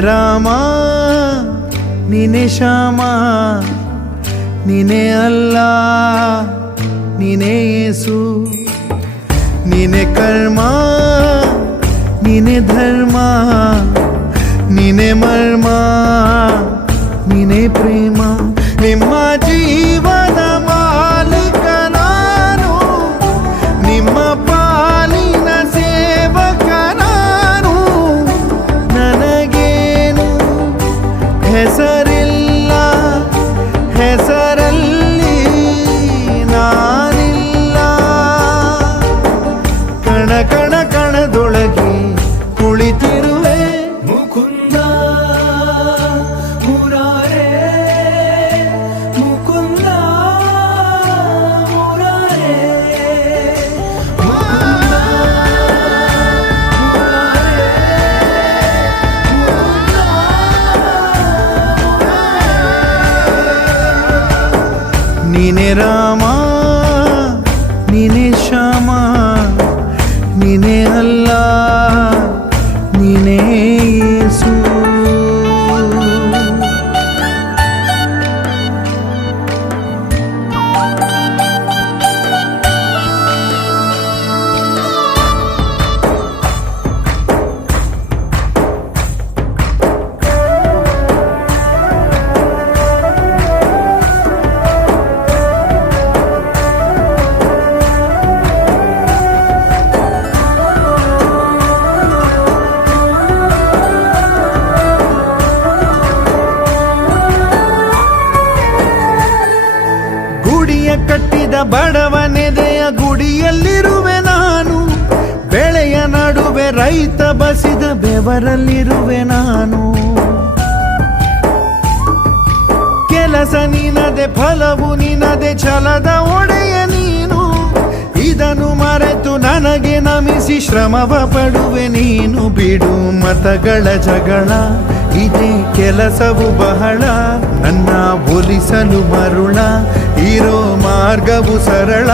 ರಾಮ ನೀನೆ ಶ್ಯಾಮ ನೀನೆ ಅಲ್ಲ ನೀನೆ ಯೇಸು ನೀನೆ ಕರ್ಮ ನೀನೆ ಧರ್ಮ ನೀನೆ ಮರ್ಮ ನೀನೆ ಪ್ರೇಮ ನಿಮ್ಮ ಜೀವನ ಮಾಲೀಕ ನಾನು ನಿಮ್ಮ ಪಾಲಿನ ಸೇವಕ ನಾನು ನನಗೇನು ಹೆಸರಿಲ್ಲ ಹೆಸರಲ್ಲಿ ನಾನಿಲ್ಲ ಕಣ ಕಣ ಕಣದೊಳಗೆ ಕುಳಿತಿರುವೆ ಮುಕುಂದ ಮುರಾರೇ ಮುಕುಂದ ಮುರಾರೇ ಮುಕುಂದ ಮುರಾರೇ ನೀನೆ ರಾಮ ನೀನೆ ಶ್ಯಾಮ ನೀನೆ ಅಲ್ಲ ನೀನೇ ಯೇಸು ಗುಡಿಯ ಕಟ್ಟಿದ ಬಡವನೆದೆಯ ಗುಡಿಯಲ್ಲಿರುವೆ ನಾನು ಬೆಳೆಯ ನಡುವೆ ರೈತ ಬಸಿದ ಬೆವರಲ್ಲಿರುವೆ ನಾನು ಕೆಲಸ ನಿನದೆ ಫಲವು ನಿನದೆ ಛಲದ ಒಡೆಯ ನೀನು ಇದನ್ನು ಮರೆತು ನನಗೆ ನಮಿಸಿ ಶ್ರಮವ ಪಡುವೆ ನೀನು ಬಿಡು ಮತಗಳ ಜಗಳ ಇದೇ ಕೆಲಸವು ಬಹಳ ನನ್ನ ಒಲಿಸಲು ಮರುಳ ಇರೋ ಮಾರ್ಗವು ಸರಳ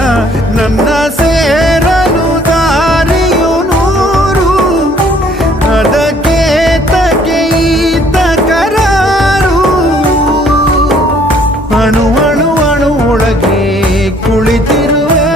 ನನ್ನ ಸೇರಲು ದಾರಿಯು ನೂರು ಅದಕ್ಕೆ ತಕ್ಕೆ ಈತ ಕರಾರು ಅಣು ಅಣು ಅಣು ಒಳಗೆ ಕುಳಿತಿರುವೆ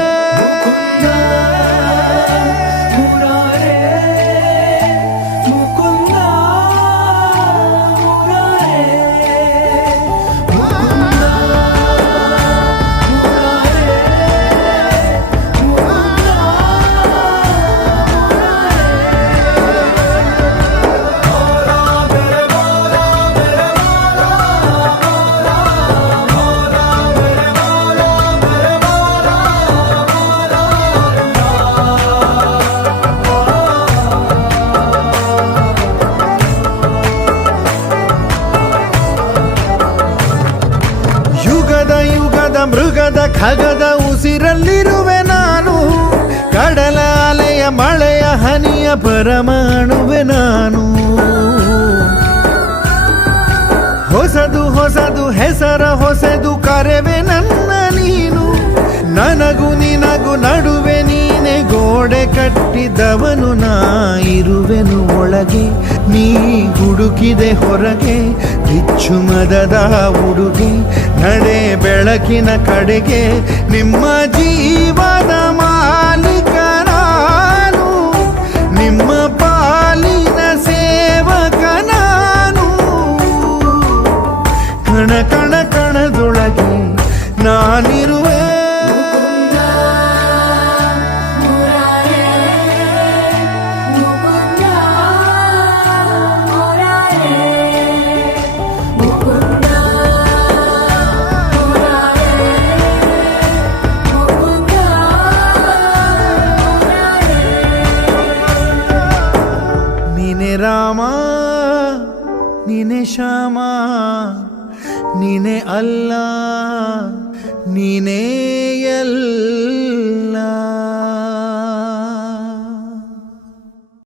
ಯುಗದ ಮೃಗದ ಖಗದ ಉಸಿರಲ್ಲಿರುವೆ ನಾನು ಕಡಲ ಅಲೆಯ ಮಳೆಯ ಹನಿಯ ಪರಮಾಣುವೆ ನಾನು ಹೊಸದು ಹೊಸದು ಹೆಸರ ಹೊಸದು ಕರೆವೆ ನನ್ನ ನೀನು ನನಗೂ ನಿನಗೂ ನಡುವೆ ನೀನೆ ಗೋಡೆ ಕಟ್ಟಿದವನು ನಾ ಇರುವೆನು ಒಳಗೆ ನೀ ಹುಡುಕಿದೆ ಹೊರಗೆ ಬಿಚ್ಚು ಮದದ ಉಡುಗೆ ನಡೆ ಬೆಳಕಿನ ಕಡೆಗೆ ನಿಮ್ಮ ಜೀವದ ಮಾಲೀಕ ನಾನು ನಿಮ್ಮ ಪಾಲಿನ ಸೇವಕ ನಾನು ಕಣ ಕಣ ಕಣದೊಳಗೆ ನಾನಿರುವೆ ನೀನೆ ರಾಮ ನೀನೆ ಶ್ಯಾಮ ನೀನೆ ಅಲ್ಲ ನೀನೇ